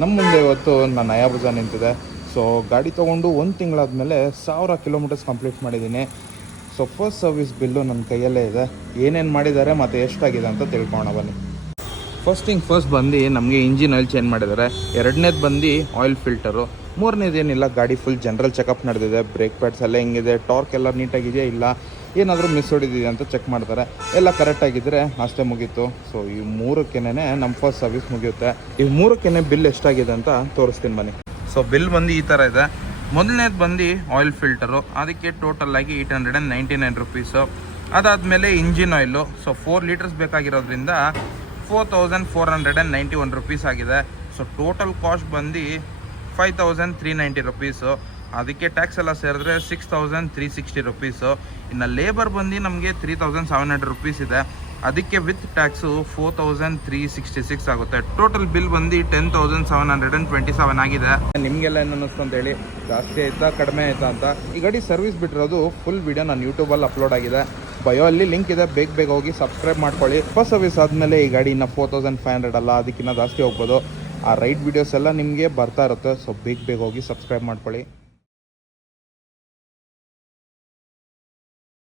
ನಮ್ಮ ಮುಂದೆ ಇವತ್ತು ನನ್ನ ಹಯಾಬುಸ ನಿಂತಿದೆ. ಸೊ ಗಾಡಿ ತೊಗೊಂಡು 1 ತಿಂಗಳಾದಮೇಲೆ 1000 ಕಿಲೋಮೀಟರ್ಸ್ ಕಂಪ್ಲೀಟ್ ಮಾಡಿದ್ದೀನಿ. ಸೊ ಫಸ್ಟ್ ಸರ್ವಿಸ್ ಬಿಲ್ಲು ನನ್ನ ಕೈಯಲ್ಲೇ ಇದೆ. ಏನೇನು ಮಾಡಿದ್ದಾರೆ ಮತ್ತು ಎಷ್ಟಾಗಿದೆ ಅಂತ ತಿಳ್ಕೊಳ್ಳೋಣ ಬನ್ನಿ. ಫಸ್ಟ್ ಬಂದು ನಮಗೆ ಇಂಜಿನ್ ಆಯಿಲ್ ಚೇಂಜ್ ಮಾಡಿದ್ದಾರೆ. ಎರಡನೇದು ಬಂದು ಆಯಿಲ್ ಫಿಲ್ಟರು. ಮೂರನೇದೇನಿಲ್ಲ, ಗಾಡಿ ಫುಲ್ ಜನರಲ್ ಚೆಕಪ್ ನಡೆದಿದೆ. ಬ್ರೇಕ್ ಪ್ಯಾಡ್ಸ್ ಎಲ್ಲ ಹೆಂಗಿದೆ, ಟಾರ್ಕ್ ಎಲ್ಲ ನೀಟಾಗಿದೆಯಾ ಇಲ್ಲ, ಏನಾದರೂ ಮಿಸ್ ಹೊಡಿದಿದೆ ಅಂತ ಚೆಕ್ ಮಾಡ್ತಾರೆ. ಎಲ್ಲ ಕರೆಕ್ಟಾಗಿದ್ದರೆ ಅಷ್ಟೇ ಮುಗೀತು. ಸೊ ಈ ಮೂರಕ್ಕೇನೆ ನಮ್ಮ ಫಸ್ಟ್ ಸರ್ವಿಸ್ ಮುಗಿಯುತ್ತೆ. ಈ ಮೂರಕ್ಕೇನೆ ಬಿಲ್ ಎಷ್ಟಾಗಿದೆ ಅಂತ ತೋರಿಸ್ತೀನಿ ಬನ್ನಿ. ಸೊ ಬಿಲ್ ಬಂದು ಈ ಥರ ಇದೆ. ಮೊದಲನೇದು ಬಂದು ಆಯಿಲ್ ಫಿಲ್ಟರು, ಅದಕ್ಕೆ ಟೋಟಲ್ ಆಗಿ 899 ರುಪೀಸು. ಅದಾದಮೇಲೆ ಇಂಜಿನ್ ಆಯಿಲು. ಸೊ 4 ಲೀಟರ್ಸ್ ಬೇಕಾಗಿರೋದ್ರಿಂದ 4491 ರುಪೀಸ್ ಆಗಿದೆ. ಸೊ ಟೋಟಲ್ ಕಾಸ್ಟ್ ಬಂದು 5390 ರುಪೀಸು. ಅದಕ್ಕೆ ಟ್ಯಾಕ್ಸ್ ಎಲ್ಲ ಸೇರಿದ್ರೆ 6360 ರುಪೀಸು. ಇನ್ನು ಲೇಬರ್ ಬಂದು ನಮಗೆ 3700 ರುಪೀಸ್ ಇದೆ. ಅದಕ್ಕೆ ವಿತ್ ಟ್ಯಾಕ್ಸು 4366 ಆಗುತ್ತೆ. ಟೋಟಲ್ ಬಿಲ್ ಬಂದು 10727 ಆಗಿದೆ. ನಿಮಗೆಲ್ಲ ಏನು ಅನ್ನಿಸ್ತು ಅಂತೇಳಿ, ಜಾಸ್ತಿ ಆಯಿತಾ ಕಡಿಮೆ ಆಯಿತಾ ಅಂತ. ಈ ಗಾಡಿ ಸರ್ವಿಸ್ ಬಿಟ್ಟಿರೋದು ಫುಲ್ ವಿಡಿಯೋ ನಾನು ಯೂಟ್ಯೂಬಲ್ಲಿ ಅಪ್ಲೋಡ್ ಆಗಿದೆ. ಬಯೋ ಅಲ್ಲಿ ಲಿಂಕ್ ಇದೆ, ಬೇಗ ಹೋಗಿ ಸಬ್ಸ್ಕ್ರೈಬ್ ಮಾಡ್ಕೊಳ್ಳಿ. ಫಸ್ಟ್ ಸರ್ವಿಸ್ ಆದಮೇಲೆ ಈ ಗಾಡಿ ಇನ್ನು 4500 ಅಲ್ಲ, ಅದಕ್ಕಿಂತ ಜಾಸ್ತಿ ಹೋಗ್ಬೋದು. ಆ ರೈಡ್ ವೀಡಿಯೋಸ್ ಎಲ್ಲ ನಿಮಗೆ ಬರ್ತಾ ಇರುತ್ತೆ. ಸೊ ಬೇಗ ಹೋಗಿ ಸಬ್ಸ್ಕ್ರೈಬ್ ಮಾಡ್ಕೊಳ್ಳಿ.